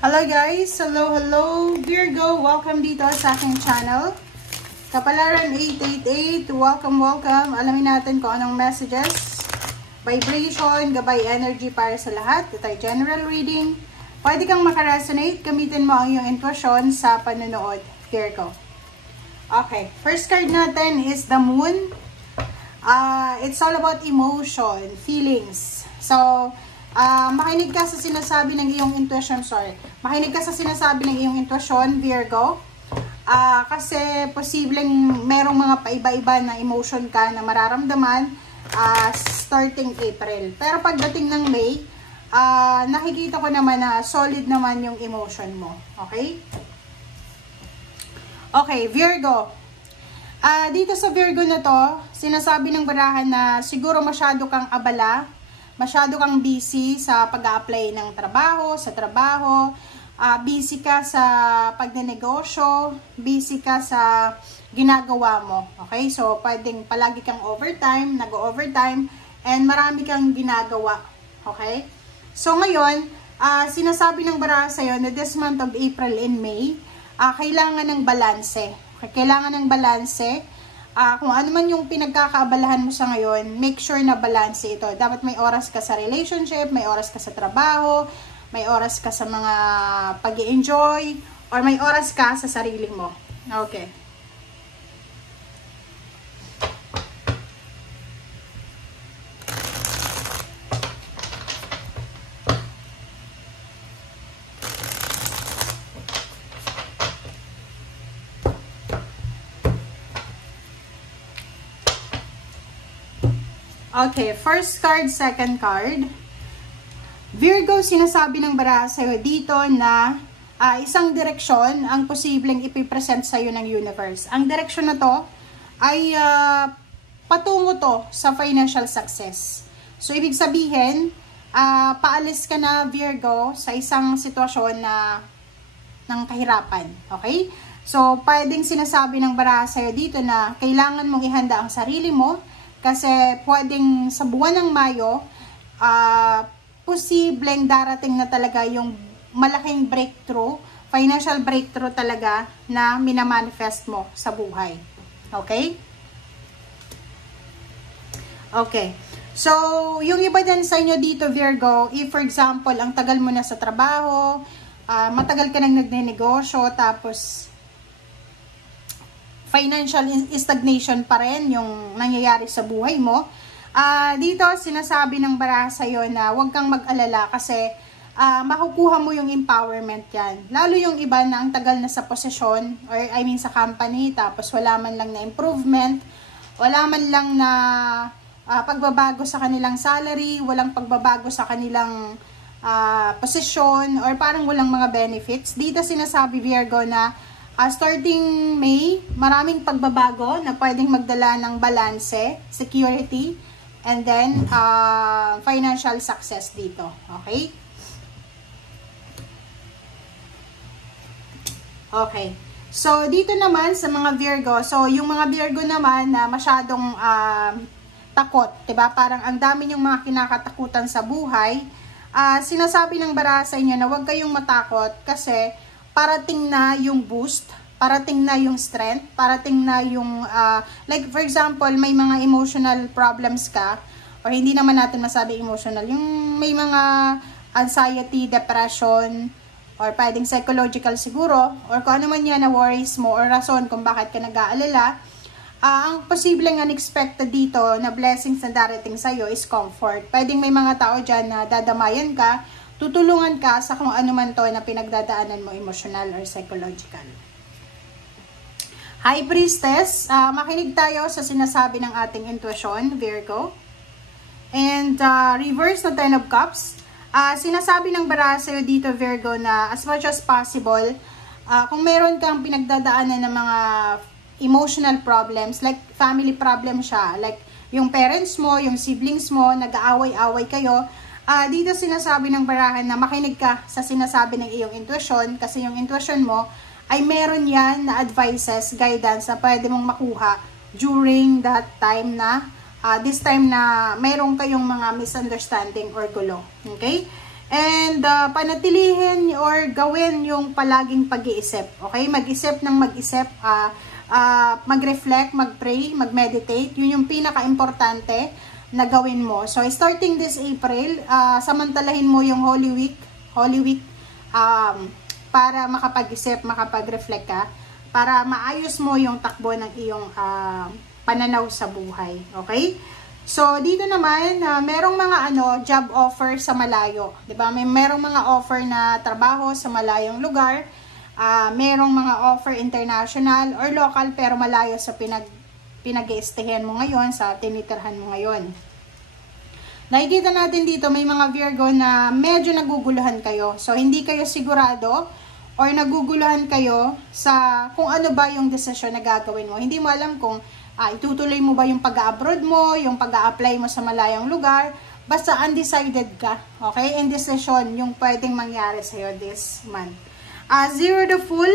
Hello guys! Hello! Virgo! Welcome dito sa aking channel. Kapalaran 888, welcome! Alamin natin kung anong messages, vibration, gabay energy para sa lahat. Ito ay general reading. Pwede kang makaresonate, gamitin mo ang iyong intuition sa panonood, Virgo. Okay, first card natin is the Moon. It's all about emotion, feelings. So, makinig ka sa sinasabi ng iyong intuition, Makinig ka sa sinasabi ng iyong intuition, Virgo. Kasi posibleng merong mga paiba-iba na emotion ka na mararamdaman starting April. Pero pagdating ng May, nakikita ko naman na solid naman yung emotion mo. Okay? Okay, Virgo. Dito sa Virgo na to, sinasabi ng barahan na siguro masyado kang abala, masyado kang busy sa pag-a-apply ng trabaho, busy ka sa pagnenegosyo, busy ka sa ginagawa mo. Okay? So, pwedeng palagi kang overtime, nag-overtime, and marami kang ginagawa. Okay? So, ngayon, sinasabi ng baraha sa'yo na this month of April and May, kailangan ng balanse. Kailangan ng balanse. Kung ano man yung pinagkakaabalahan mo sa ngayon, make sure na balance ito. Dapat may oras ka sa relationship, may oras ka sa trabaho, may oras ka sa mga pag-i-enjoy, or may oras ka sa sarili mo. Okay. Okay, first card, second card. Virgo, sinasabi ng baraha sa'yo dito na isang direksyon ang posibleng ipipresent sa'yo ng universe. Ang direksyon na to ay patungo to sa financial success. So, ibig sabihin, paalis ka na, Virgo, sa isang sitwasyon ng kahirapan. Okay? So, pwedeng sinasabi ng baraha sa'yo dito na kailangan mong ihanda ang sarili mo. Kasi pwedeng sa buwan ng Mayo, posibleng darating na talaga yung malaking breakthrough, financial breakthrough talaga na minamanifest mo sa buhay. Okay? Okay. So, yung iba din sa inyo dito, Virgo, if for example, ang tagal mo na sa trabaho, matagal ka nang nagnenegosyo, tapos financial stagnation pa rin yung nangyayari sa buhay mo. Dito, sinasabi ng baraha sa'yo na huwag kang mag-alala kasi makukuha mo yung empowerment yan. Lalo yung iba na ang tagal na sa posisyon, or I mean sa company, tapos wala man lang na improvement, wala man lang na pagbabago sa kanilang salary, walang pagbabago sa kanilang posisyon, or parang walang mga benefits. Dito sinasabi, Virgo, na starting May, maraming pagbabago na pwedeng magdala ng balanse, security, and then financial success dito. Okay? Okay. So, dito naman sa mga Virgo, so yung mga Virgo naman na masyadong takot, diba? Parang ang dami yung mga kinakatakutan sa buhay, sinasabi ng baraha sa inyo na huwag kayong matakot kasi parating na yung boost, parating na yung strength, parating na yung, like for example, may mga emotional problems ka, or hindi naman natin masabi emotional, yung may mga anxiety, depression, or pwedeng psychological siguro, or kung ano man yan na worries mo, or rason kung bakit ka nag-aalala, ang posibleng unexpected dito na blessings na darating sa'yo is comfort. Pwedeng may mga tao dyan na dadamayan ka, tutulungan ka sa kung ano man to na pinagdadaanan mo, emotional or psychological. High Priestess, makinig tayo sa sinasabi ng ating intuition, Virgo. And reverse na Ten of Cups. Sinasabi ng baraha sa'yo dito, Virgo, na as much as possible, kung meron kang pinagdadaanan ng mga emotional problems, like family problem siya, like yung parents mo, yung siblings mo, nag-aaway-away kayo, dito sinasabi ng barahan na makinig ka sa sinasabi ng iyong intuition kasi yung intuition mo ay meron yan na advices, guidance na pwede mong makuha during that time na, this time na meron kayong mga misunderstanding or gulo. Okay? And panatilihin or gawin yung palaging pag-iisip. Okay? Mag-isip ng mag-isip, mag-reflect, mag-pray, mag-meditate. Yun yung pinaka-importante na gawin mo. So, starting this April, samantalahin mo yung Holy Week, para makapag-isip, makapag-reflect ka, para maayos mo yung takbo ng iyong pananaw sa buhay. Okay? So, dito naman, merong mga job offer sa malayo. Diba? Merong mga offer na trabaho sa malayong lugar. Merong mga offer international or local pero malayo sa pinag-i-stayhan mo ngayon, sa tinitirhan mo ngayon. Nakikita natin dito, may mga Virgo na medyo naguguluhan kayo. So, hindi kayo sigurado or naguguluhan kayo sa kung ano ba yung desisyon na gagawin mo. Hindi mo alam kung itutuloy mo ba yung pag-abroad mo, yung pag-a-apply mo sa malayong lugar. Basta undecided ka. Okay? Indecision yung pwedeng mangyari sa'yo this month. Zero the Fool,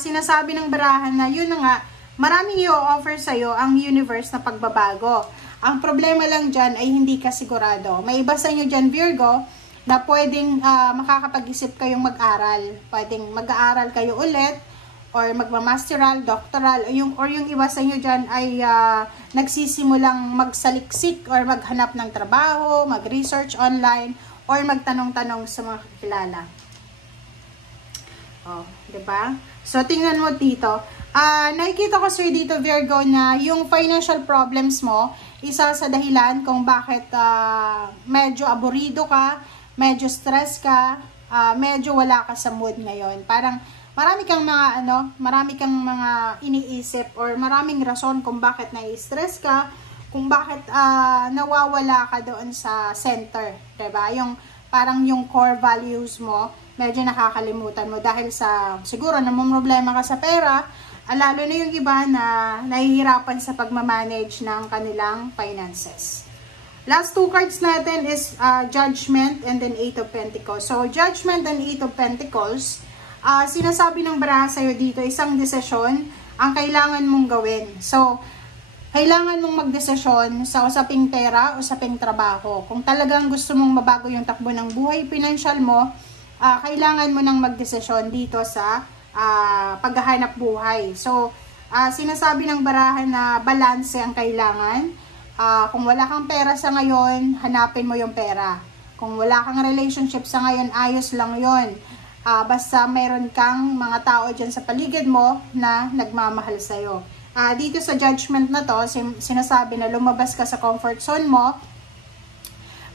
sinasabi ng barahan na yun na nga, maraming i-offer sa'yo ang universe na pagbabago. Ang problema lang dyan ay hindi ka sigurado. May iba sa inyo dyan, Virgo, na pwedeng makakapag-isip kayong mag-aral. Pwedeng mag-aaral kayo ulit, or magmamasteral, doctoral, or yung iba sa inyo dyan ay nagsisimulang magsaliksik or maghanap ng trabaho, mag-research online, or magtanong-tanong sa mga kakilala. Oh, diba? So, tingnan mo dito. Nakikita ko sir dito, Virgo, na yung financial problems mo, isa sa dahilan kung bakit medyo aburido ka, medyo stress ka, medyo wala ka sa mood ngayon. Parang marami kang mga iniisip or maraming rason kung bakit nai-stress ka, kung bakit nawawala ka doon sa center, 'di ba? Yung parang yung core values mo, medyo nakakalimutan mo dahil sa siguro namomroblema ka sa pera, lalo na yung iba na nahihirapan sa pagmamanage ng kanilang finances. Last two cards natin is Judgment and then Eight of Pentacles. So, Judgment and Eight of Pentacles, sinasabi ng baraha sa'yo dito, isang desisyon ang kailangan mong gawin. So, kailangan mong magdesisyon sa usaping pera, usaping trabaho. Kung talagang gusto mong mabago yung takbo ng buhay, financial mo, kailangan mo nang magdesisyon dito sa paghahanap buhay. So, sinasabi ng baraha na balanse ang kailangan. Kung wala kang pera sa ngayon, hanapin mo yung pera. Kung wala kang relationship sa ngayon, ayos lang yon. Basta mayroon kang mga tao dyan sa paligid mo na nagmamahal sa'yo. Dito sa Judgment na to, sinasabi na lumabas ka sa comfort zone mo.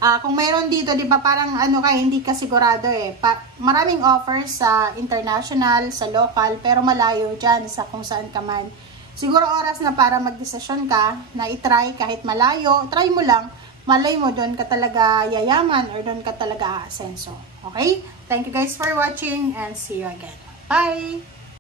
Kung mayroon dito, di ba parang hindi ka sigurado eh. Maraming offers sa international, sa local, pero malayo dyan sa kung saan ka man. Siguro oras na para magdesisyon ka na itry kahit malayo. Try mo lang, malay mo doon ka talaga yayaman or doon ka talaga aasenso. Okay? Thank you guys for watching and see you again. Bye!